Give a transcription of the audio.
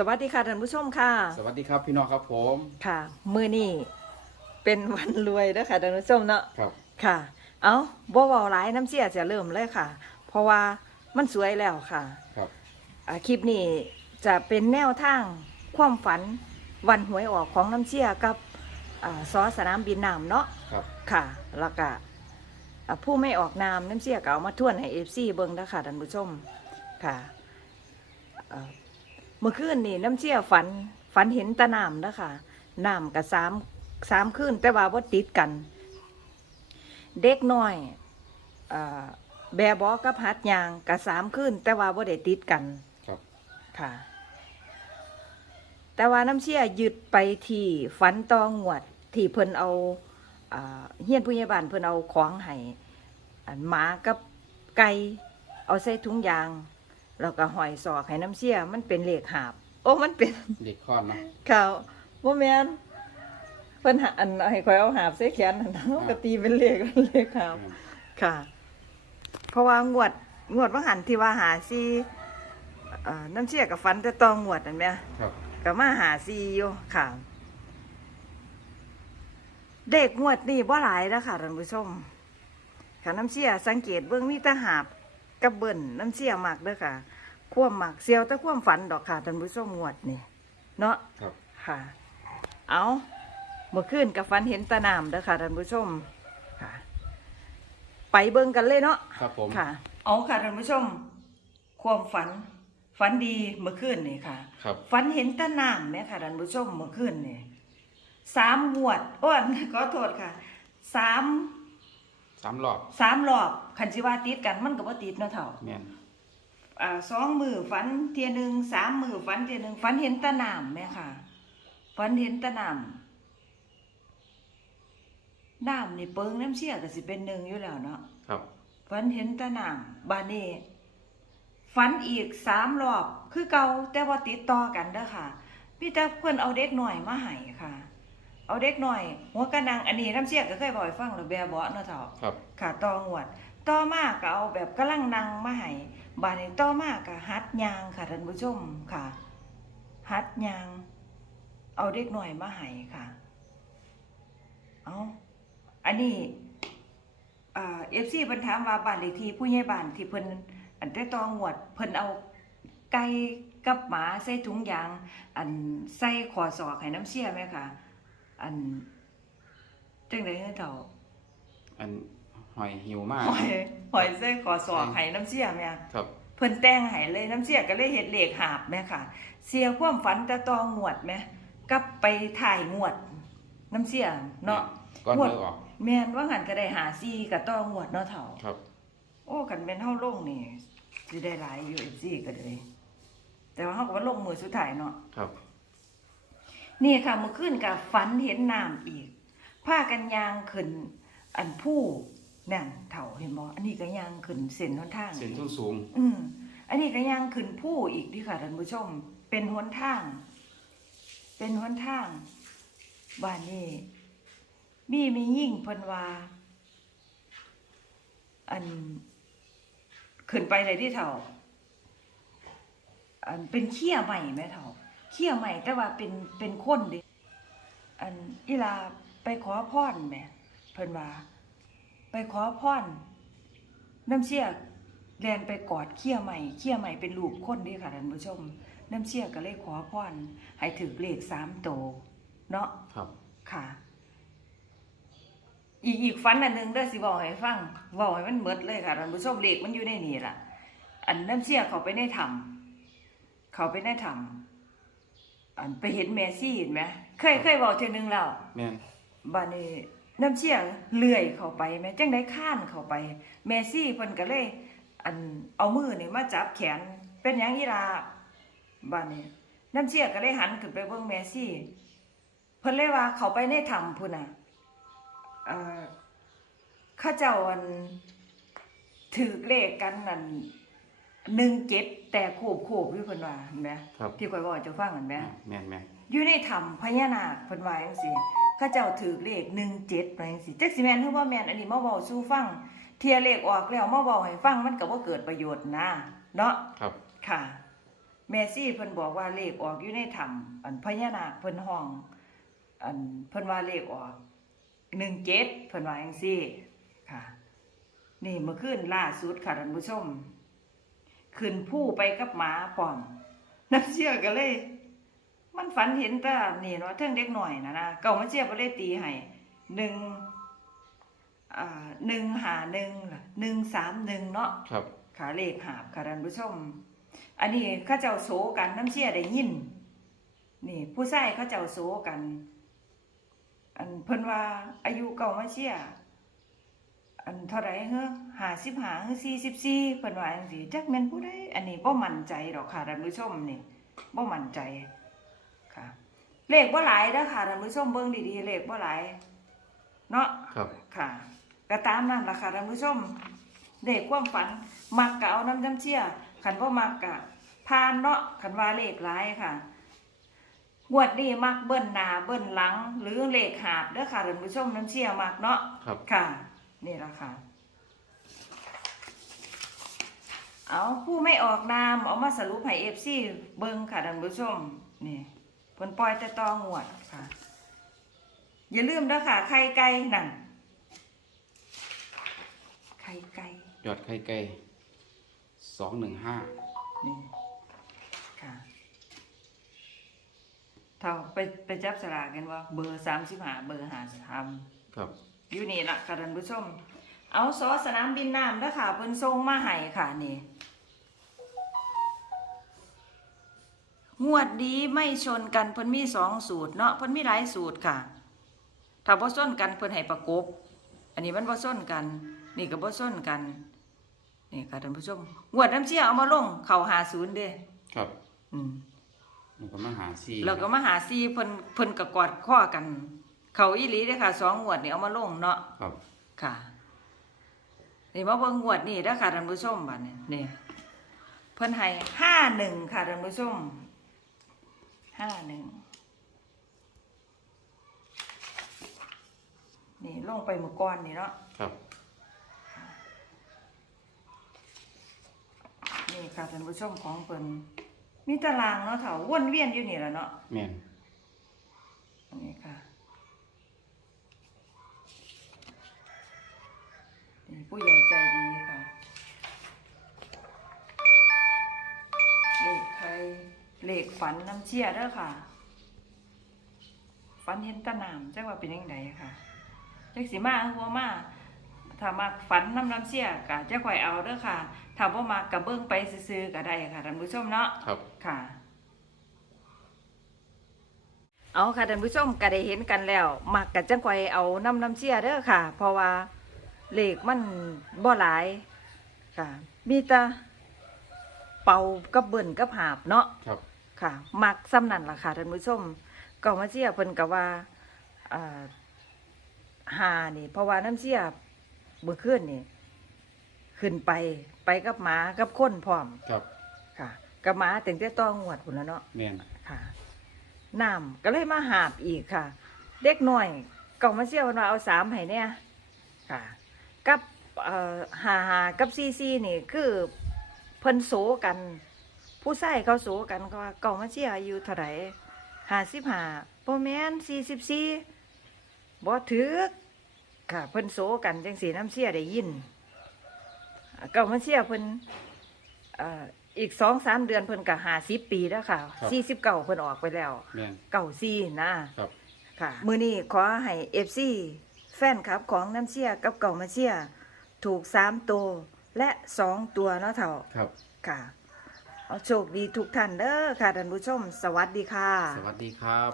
สวัสดีค่ะท่านผู้ชมค่ะ สวัสดีครับพี่น้องครับผมค่ะมือนี่เป็นวันรวยเด้อค่ะท่านผู้ชมเนาะครับค่ะ เอาบ่เว้าหลายน้ำเสียจะเริ่มเลยค่ะ เพราะว่ามันสวยแล้วค่ะครับอ่าคลิปนี้จะเป็นแนวทางความฝันวันหวยออกของน้ำเชี่ยกับอ่าซอสนามบินน้ำเนาะครับค่ะ แล้วก็อ่าผู้ไม่ออกนามน้ำเชี่ยก็เอามาทวนให้เอฟซีเบิ้งนะค่ะท่านผู้ชมค่ะอ่า เมื่อคืนนี่น้ำเชี่ยฝันฝันเห็นแตะน้ำนะคะน้ำกับสามสามคืนแต่ว่าว่ติดกัน เด็กน้อยอาแบบอกกับหัดยางกับสามคืนแต่ว่าว่ได้ติดกันครับค่ะ แต่ว่าน้ำเชี่ยยึดไปที่ฝันตองหวดที่เพิ่นเอาอ่าเฮียนผู้ใหญ่บ้านเพิ่นเอาของให้อันหมากับไก่เอาใส่ถุงยาง แล้วก็หอยสอกให้น้ำเชี่ยมันเป็นเหล็กหาบ โอ้มันเป็นเด็กคลอดเนาะ ข่าวบ่แม่นเพิ่นหาอันให้ข่อยเอาหาบใส่แขนนั่นเนาะก็ตีเป็นเหล็กเหล็กหาบ ค่ะ เพราะว่างวดงวดว่าหันที่ว่าหาซีอ่าน้ำเชี่ยกับฟันแต่ตองงวดนั่นไหมครับก็มาหาซีอยู่ค่ะ เด็กงวดนี่บ่หลายแล้วค่ะท่านผู้ชมค่ะน้ำเชี่ยสังเกตเบื้องมีแตาหาบ กับเบิ่นน้ำเชี่ยมากเด้อค่ะ ความหมักเซียวแต่ความฝันดอกค่ะท่านผู้ชมงวดนี่เนาะครับค่ะ เอาเมื่อคืนกับฟันเห็นตะนามเด้อค่ะท่านผู้ชมค่ะ ไปเบิ่งกันเลยเนาะครับผมค่ะ เอาค่ะท่านผู้ชม ความฝัน ฝันดีเมื่อคืนนี่ค่ะ ครับฝันเห็นตะนามแม่ค่ะท่านผู้ชมเมื่อคืนนี่สามงวดอ้วนขอโทษค่ะสามสามรอบสามรอบ คันสิว่าติดกันมันก็บ่ติดเนาะเถ่าแมนอ่าสองมือฝันเทียหนึ่งสามมือฝันเทียหนึ่งฝันเห็นตะนามแม่ค่ะฝันเห็นตะนามน้ำนี่เปิงน้ำเชี่ยก็สิเป็นหนึ่งอยู่แล้วเนาะครับฝันเห็นตะนามบานนี้ฝันอีกสามรอบคือเก่าแต่ว่าติดต่อกันเด้อค่ะพี่ตาเพิ่นเอาเด็กหน่อยมาให้ค่ะ เอาเด็กหน่อยหัวกระนังอันนี้น้ำเชี่ยก็เคยบอกให้ฟังแล้วแบบเบาะเนาะเถ่าครับค่ะต่องวด ต่อมาก็เอาแบบกำลังนั่งมาให้บานนี้ต่อมาก็หัดยางค่ะท่านผู้ชมค่ะหัดยาง เอาเด็กหน่อยมาให้ค่ะ เอาอันนี้เอฟซีเพิ่นถามว่าบ้านเลขที่ผู้ใหญ่บ้านที่เพิ่นอันได้ต่องวดเพิ่นเอาไก่กับหมาใส่ถุงยาง อันใส่ขอศอกให้น้ำเชี่ยไหมค่ะ อันจังได๋เฮ้ยเฒ่าอัน หอยหิวมาก หอยหอยเส้ขอสอกไห้น้ำเสียแม่ครับ เพิ่นแต่งไห้เลยน้ำเสียก็เลยเฮ็ดเลขหาบแม่ค่ะ เสียความฝันแต่ตองงวดแม่กลับไปถ่ายงวด น้ำเสียเนาะก้อนงวดเลือออกแม่นว่าหันก็ได้หาซีกับตองวดเนาะเฒ่าครับ โอ้คันแม่นเฮาลงนี่สิได้หลายอยู่ FC ก็เลยแต่ว่าเฮาก็ว่าลงมือสุดท้ายเนาะครับนี่ค่ะเมื่อคืนกับฝันเห็นน้ำอีกผ้ากันยางขึ้น อันผู้ นั่นเถ่าเห็นบ่อันนี้ก็ยางขึ้นเส้นหนทาง เส้นทุนสูง อืมอันนี้ก็ยางขึ้นผู้อีกที่ค่ะท่านผู้ชม เป็นหนทาง เป็นหนทางบ้านนี้มีมียิ่งเพิ่นว่า อันขึ้นไปเลยที่เถ่าอันเป็นเขี้ยใหม่ไหมเถ่าเขี้ยใหม่แต่ว่าเป็นเป็นคนเดิอันอีลาไปขอพรแหมเพิ่นว่า ไปขอพรน้ำเชี่ยแลนไปกอดเขี้ยใหม่เขี้ยใหม่เป็นลูกคนเดิค่ะท่านผู้ชม น้ำเชี่ยก็เลยขอพรให้ถือเลขสามโตวเนาะครับ ค่ะ อีกอีกฟันอันหนึ่งเด้อสิบอกให้ฟังบอกให้มันเบิดเลยค่ะท่านผู้ชมเลขมันอยู่ในนี่ล่ะ อันน้ำเชี่ยเขาไปในถ้ำเขาไปในถ้ำอันไปเห็นแมซี่เห็นไหมเคยเคยบอกเทีนึงแล้วแมนบานี้น้ำเชี่ยเลื่อยเข้าไปแม่จังได้ข้านเข้าไป แมซี่เพิ่นก็เลย อันเอามือนี่มาจับแขนเป็นหยังอีลาบานี้น้ำเชี่ยก็เลยหันขึ้นไปเบิ่งแมซี่เพิ่นเลยว่าเขาไปในถ้ำพุ่นน่ะเอ่อเข้าเจ้าอันถือเลขกันนั่นหนึ่งเจ็ดแต่โขบโขบอยู่เพิ่นว่าเห็นไหมครับที่ข่อยบอกให้เจ้าฟังเห็นไหมแมนแมนอยู่ในถ้ำพญานาคเพิ่นว่าจังซี่เข้าเจ้าถือเลข17ว่าจังซี่จักสิแม่นหรือบ่แม่นอันนี้มาเว้าสู่ฟัง เที่ยเลขออกแล้วมาเว้าให้ฟังมันก็บ่เกิดประโยชน์นะเนาะครับค่ะ แม่ซี่เพิ่นบอกว่าเลขออกอยู่ในถ้ำอันพญานาคเพิ่นห้อง อันเพิ่นว่าเลขออก17เพิ่นว่าจังซี่ค่ะ นี่เมื่อคืนล่าสุดค่ะท่านผู้ชมขึ้นผู้ไปกับหมาป้อมน้ำเชื่อก็เลย มันฝันเห็นแต่นี่เนาะเทิงเด็กหน่อยนะนะเก่ามันเชื่อบ่เลยตีให้หนึ่งอ่าหนึ่งหาหนึ่งล่ะหนึ่งสามหนึ่งเนาะครับขาเลขหาบค่ะท่านผู้ชม อันนี้เข้าเจ้าโสกันน้ำเชี่ยได้ยิน นี่ ผู้ชายเข้าเจ้าโสกัน อันเพิ่นว่าอายุเก่ามาเชี่ยอันเท่าไรเฮ้อหาสิบหาเฮ้อสี่สิบสี่เพิ่นว่าจังซี่จักแม่นผู้ใดอันนี้บ่มั่นใจดอกค่ะท่านผู้ชมนี่บ่มั่นใจค่ะ เลขบ่หลายเด้อค่ะท่านผู้ชมเบิ่งดีๆเลขบ่หลายเนาะครับ ค่ะก็ตามนั่นล่ะค่ะท่านผู้ชมเด็กความฝันมักกะเอาน้ำจำเชี่ยขันว่ามักกะพานเนาะขันว่าเลขร้ายค่ะงวดนี้มักเบิ้ลหน้าเบิ้ลหลัง หรือเลขหาบเด้อค่ะท่านผู้ชมน้ำเชี่ยมักเนาะครับ ค่ะ นี่ละค่ะ เอาผู้ไม่ออกนามเอามาสรุปให้เอฟซีเบิ้งค่ะท่านผู้ชมนี่ เพิ่นปล่อยแต่ตองวดค่ะ อย่าลืมเด้อค่ะ ไข่ไก่นั่นไข่ไก่ยอดไข่ไก่สองหนึ่งห้านี่ค่ะเท่าไปไปจับสลากกันว่า เบอร์สามสิบห้าเบอร์หาสามครับอยู่นี่ละค่ะท่านผู้ชม เอาซอสนามบินน้ำเด้อค่ะเพิ่นส่งมาให้ค่ะนี่ งวดนี้ไม่ชนกันเพิ่นมีสองสูตรเนาะเพิ่นมีหลายสูตรค่ะ ถ้าบ่ส้นกันเพิ่นให้ประกบ อันนี้มันบ่ส้นกัน นี่ก็บ่ส้นกัน นี่ค่ะท่านผู้ชมงวดน้ำเชี่ยเอามาลงเข้า50เด้ครับอืมมันก็มาหาซีแล้วก็มาหาซีเพิ่นเพิ่นก็กอดข้อกัน เขาอีหลีเด้อค่ะสองงวดนี่เอามาลงเนาะครับค่ะนี่มาเบิ่งงวดนี่เด้อค่ะท่านผู้ชมบัดนี้นี่เพิ่นให้ห้าหนึ่งค่ะท่านผู้ชม ห้าหนึ่งนี่ลงไปเมื่อก่อนนี่เนาะครับนี่ค่ะท่านผู้ชมของเพิ่นมีตารางเนาะเถาวนเวียนอยู่นี่แหละเนาะแมนนี่ ฝันน้ำเชี่ยเด้อค่ะ ฝันเห็นตะนามจักว่าเป็นยังไงค่ะจักสิมาหัวมาถ้ามักฝันน้ำน้ำเชี่ยก็จะค่อยเอาเด้อค่ะถ้าบ่มักก็เบิ่งไปซื่อๆก็ได้ค่ะท่านผู้ชมเนาะครับค่ะ เอาค่ะท่านผู้ชมก็ได้เห็นกันแล้วมักกันจังไกวเอาน้ำน้ำเชี่ยเด้อค่ะ เพราะว่าเลขมันบ่หลายค่ะมีแต่เป่ากับเบิ่นกับหาบเนาะครับ ค่ะ มักซ้ำนั่นล่ะค่ะท่านผู้ชมก็มาเชี่ยเพิ่นก็ว่าอ่าหานี่ เพราะว่าน้ำเชี่ยเมื่อคืนนี่ ขึ้นไปไปกับหมากับคนพร้อมครับ ค่ะกับหมาแต่งแต่ต้องงวดพุ่นแล้วเนาะแมนค่ะน้ำก็เลยมาหาบอีกค่ะ เด็กหน่อยเก่ามาเชี่ยวว่าเอาสามให้เนี่ยค่ะ กับเอ่อหาหากับซีซีนี่คือเพิ่นโสกัน ผู้ชายเขาโสกันก็ว่าเก่ามาเชี่ยวอายุเท่าไหร่ห้าสิบห้าโปแมนสี่สิบสี่บ่ถือค่ะเพิ่นโสกันจังสีน้ำเชี่ยได้ยินเก่ามาเชี่ยวเพิ่นเอ่ออีกสองสามเดือนเพิ่นก็ห้าสิบปีแล้วค่ะสี่สิบเก้าเพิ่นออกไปแล้วแมนเก่าซีนะครับค่ะ มือนี้ขอให้เอฟซีแฟนคลับของน้ำเชี่ยกับเก่ามาเชี่ยถูกสามตัวและสองตัวเนาะเถ่าครับค่ะ เอาโชคดีทุกท่านเด้อค่ะท่านผู้ชม สวัสดีค่ะ สวัสดีครับ